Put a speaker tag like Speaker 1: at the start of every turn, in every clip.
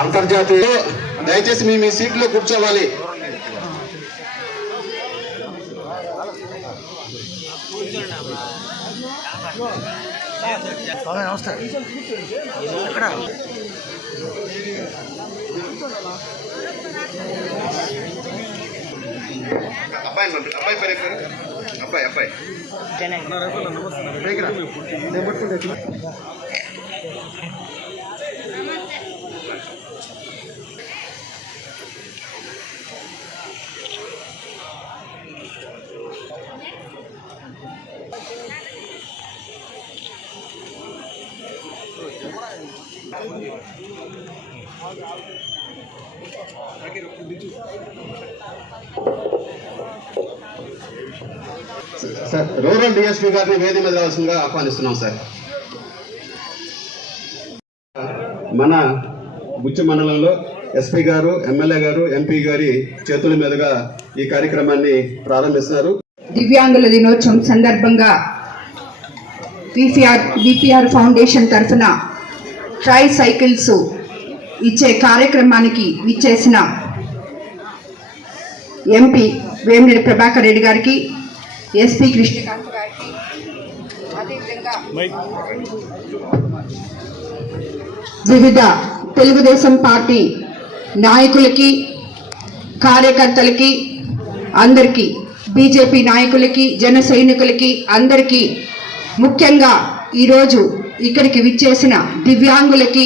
Speaker 1: అంతర్జాతీయ దయచేసి మీ మీ సీట్లో కూర్చోవాలి. అబ్బాయి అబ్బాయి పేరు? అబ్బాయి అబ్బాయి. నేను పట్టుకుంటా. సార్ రూరల్ డిఎస్పీ గారిని వేది మీద రావాల్సిందిగా ఆహ్వానిస్తున్నాం సార్. మన బుచ్చ మండలంలో ఎస్పీ గారు ఎమ్మెల్యే గారు ఎంపీ గారి చేతుల మీదుగా ఈ కార్యక్రమాన్ని ప్రారంభిస్తున్నారు.
Speaker 2: దివ్యాంగుల దినోత్సవం సందర్భంగా విపిఆర్ విపిఆర్ ఫౌండేషన్ తరఫున ట్రై సైకిల్స్ ఇచ్చే కార్యక్రమానికి విచ్చేసిన ఎంపీ వేమిరెడ్డి ప్రభాకర్ రెడ్డి గారికి ఎస్పీ కృష్ణకాంత్ గారికి అదేవిధంగా వివిధ తెలుగుదేశం పార్టీ నాయకులకి కార్యకర్తలకి అందరికీ బీజేపీ నాయకులకి జన సైనికులకి అందరికీ ముఖ్యంగా ఈరోజు ఇక్కడికి విచ్చేసిన దివ్యాంగులకి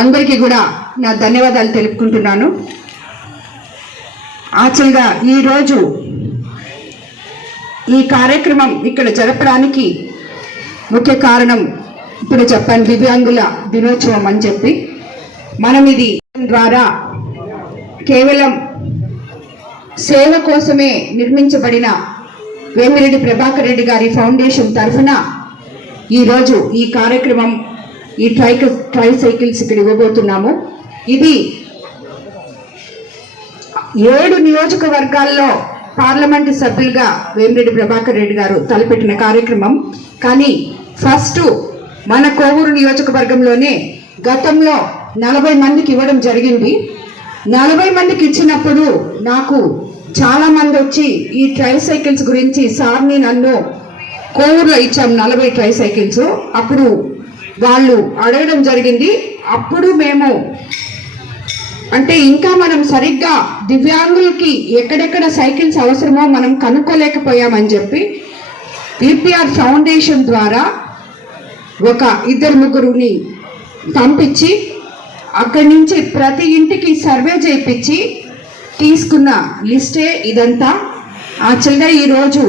Speaker 2: అందరికీ కూడా నా ధన్యవాదాలు తెలుపుకుంటున్నాను. యాక్చువల్గా ఈరోజు ఈ కార్యక్రమం ఇక్కడ జరపడానికి ముఖ్య కారణం ఇప్పుడు చెప్పాను దివ్యాంగుల దినోత్సవం అని చెప్పి. మనం ఇది ద్వారా కేవలం సేవ కోసమే నిర్మించబడిన వేమిరెడ్డి ప్రభాకర్ రెడ్డి గారి ఫౌండేషన్ తరఫున ఈరోజు ఈ కార్యక్రమం ఈ ట్రై ట్రై సైకిల్స్ ఇక్కడ ఇవ్వబోతున్నాము. ఇది ఏడు నియోజకవర్గాల్లో పార్లమెంటు సభ్యులుగా వేమిరెడ్డి ప్రభాకర్ రెడ్డి గారు తలపెట్టిన కార్యక్రమం. కానీ ఫస్ట్ మన కోవూరు నియోజకవర్గంలోనే గతంలో నలభై మందికి ఇవ్వడం జరిగింది. నలభై మందికి ఇచ్చినప్పుడు నాకు చాలా మంది వచ్చి ఈ ట్రై సైకిల్స్ గురించి సార్ని నన్ను కోవూరులో ఇచ్చాం నలభై ట్రై సైకిల్స్ అప్పుడు వాళ్ళు అడగడం జరిగింది. అప్పుడు మేము అంటే ఇంకా మనం సరిగ్గా దివ్యాంగులకి ఎక్కడెక్కడ సైకిల్స్ అవసరమో మనం కనుక్కోలేకపోయామని చెప్పి పిపిఆర్ ఫౌండేషన్ ద్వారా ఒక ఇద్దరు ముగ్గురుని పంపించి అక్కడి నుంచి ప్రతి ఇంటికి సర్వే చేయించి తీసుకున్న లిస్టే ఇదంతా. యాక్చువల్గా ఈరోజు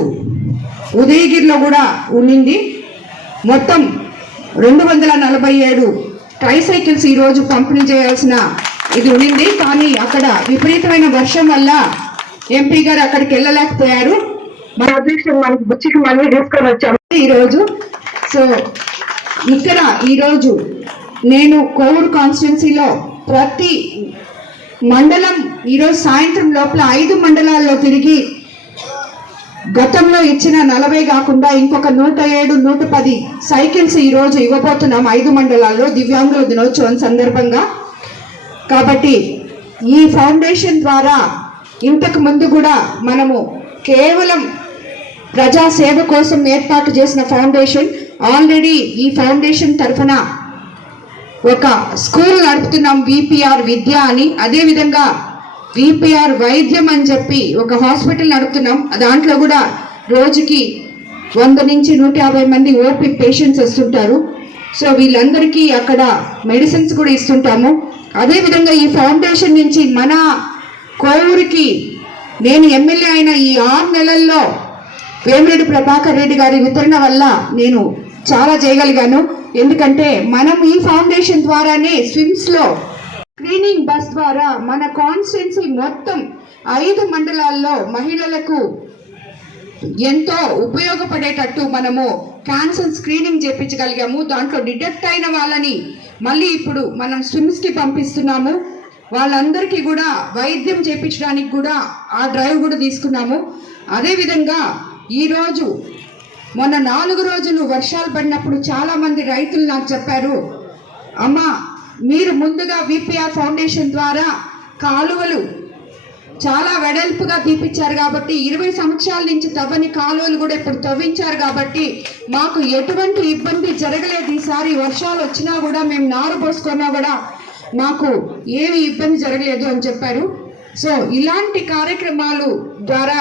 Speaker 2: ఉదయగిరిలో కూడా ఉండింది మొత్తం రెండు వందల నలభై ఏడు ట్రైసైకిల్స్ ఈరోజు పంపిణీ చేయాల్సిన ఇది ఉండింది కానీ అక్కడ విపరీతమైన వర్షం వల్ల ఎంపీ గారు అక్కడికి వెళ్ళలేకపోయారు. మన అధ్యక్షుడు మనకి బుచ్చికి మళ్ళీ తీసుకొని వచ్చాము. ఈరోజు సో ఇక్కడ ఈరోజు నేను కోవూరు కాన్స్టిట్యున్సీలో ప్రతి మండలం ఈరోజు సాయంత్రం లోపల ఐదు మండలాల్లో తిరిగి గతంలో ఇచ్చిన నలభై కాకుండా ఇంకొక నూట ఏడు నూట పది సైకిల్స్ ఈరోజు ఇవ్వబోతున్నాం ఐదు మండలాల్లో దివ్యాంగుల దినోత్సవం సందర్భంగా. కాబట్టి ఈ ఫౌండేషన్ ద్వారా ఇంతకు ముందు కూడా మనము కేవలం ప్రజాసేవ కోసం ఏర్పాటు చేసిన ఫౌండేషన్ ఆల్రెడీ ఈ ఫౌండేషన్ తరఫున ఒక స్కూల్ నడుపుతున్నాం విపిఆర్ విద్య అని. అదేవిధంగా విపిఆర్ వైద్యం అని చెప్పి ఒక హాస్పిటల్ నడుపుతున్నాం. దాంట్లో కూడా రోజుకి వంద నుంచి నూట యాభై మంది ఓపీ పేషెంట్స్ వస్తుంటారు. సో వీళ్ళందరికీ అక్కడ మెడిసిన్స్ కూడా ఇస్తుంటాము. అదేవిధంగా ఈ ఫౌండేషన్ నుంచి మన కోవూరికి నేను ఎమ్మెల్యే అయిన ఈ ఆరు నెలల్లో వేమిరెడ్డి ప్రభాకర్ రెడ్డి గారి వితరణ వల్ల నేను చాలా చేయగలిగాను. ఎందుకంటే మనం ఈ ఫౌండేషన్ ద్వారానే స్విమ్స్లో స్క్రీనింగ్ బస్ ద్వారా మన కాన్స్టిట్యున్సీ మొత్తం ఐదు మండలాల్లో మహిళలకు ఎంతో ఉపయోగపడేటట్టు మనము క్యాన్సర్ స్క్రీనింగ్ చేయించగలిగాము దాంట్లో డిటెక్ట్ అయిన వాళ్ళని మళ్ళీ ఇప్పుడు మనం స్విమ్స్కి పంపిస్తున్నాము. వాళ్ళందరికీ కూడా వైద్యం చేపించడానికి కూడా ఆ డ్రైవ్ కూడా తీసుకున్నాము. అదేవిధంగా ఈరోజు మొన్న నాలుగు రోజులు వర్షాలు పడినప్పుడు చాలా మంది రైతులు నాకు చెప్పారు అమ్మా మీరు ముందుగా విపిఆర్ ఫౌండేషన్ ద్వారా కాలువలు చాలా వెడల్పుగా తీపిచ్చారు కాబట్టి ఇరవై సంవత్సరాల నుంచి తవ్వని కాలువలు కూడా ఇప్పుడు తవ్వించారు కాబట్టి మాకు ఎటువంటి ఇబ్బంది జరగలేదు ఈసారి వర్షాలు వచ్చినా కూడా మేము నారు పోసుకున్నా కూడా మాకు ఏమి ఇబ్బంది జరగలేదు అని చెప్పారు. సో ఇలాంటి కార్యక్రమాలు ద్వారా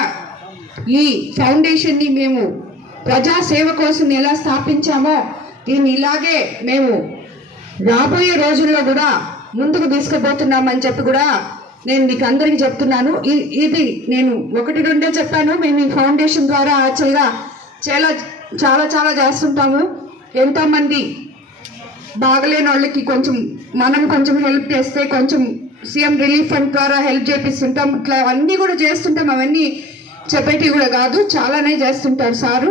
Speaker 2: ఈ ఫౌండేషన్ని మేము ప్రజాసేవ కోసం ఎలా స్థాపించామో దీన్ని ఇలాగే మేము రాబోయే రోజుల్లో కూడా ముందుకు తీసుకుపోతున్నామని చెప్పి కూడా నేను మీకు అందరికీ చెప్తున్నాను. ఇది నేను ఒకటి రెండే చెప్పాను. మేము ఈ ఫౌండేషన్ ద్వారా యాక్చువల్గా చాలా చాలా చాలా చేస్తుంటాము. ఎంతోమంది బాగలేని వాళ్ళకి కొంచెం మనం కొంచెం హెల్ప్ చేస్తే కొంచెం సీఎం రిలీఫ్ ఫండ్ ద్వారా హెల్ప్ చేపిస్తుంటాం. ఇట్లా అవన్నీ కూడా చేస్తుంటాం. అవన్నీ చెప్పేటివి కూడా కాదు. చాలానే చేస్తుంటారు సారు.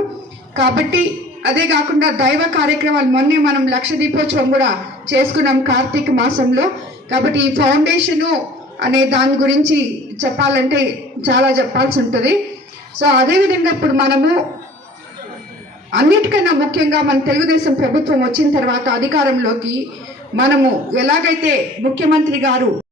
Speaker 2: కాబట్టి అదే కాకుండా దైవ కార్యక్రమాలు మొన్నే మనం లక్ష దీపోత్సవం కూడా చేసుకున్నాం కార్తీక మాసంలో. కాబట్టి ఈ ఫౌండేషను అనే దాని గురించి చెప్పాలంటే చాలా చెప్పాల్సి ఉంటుంది. సో అదేవిధంగా ఇప్పుడు మనము అన్నిటికన్నా ముఖ్యంగా మన తెలుగుదేశం ప్రభుత్వం వచ్చిన తర్వాత అధికారంలోకి మనము ఎలాగైతే ముఖ్యమంత్రి గారు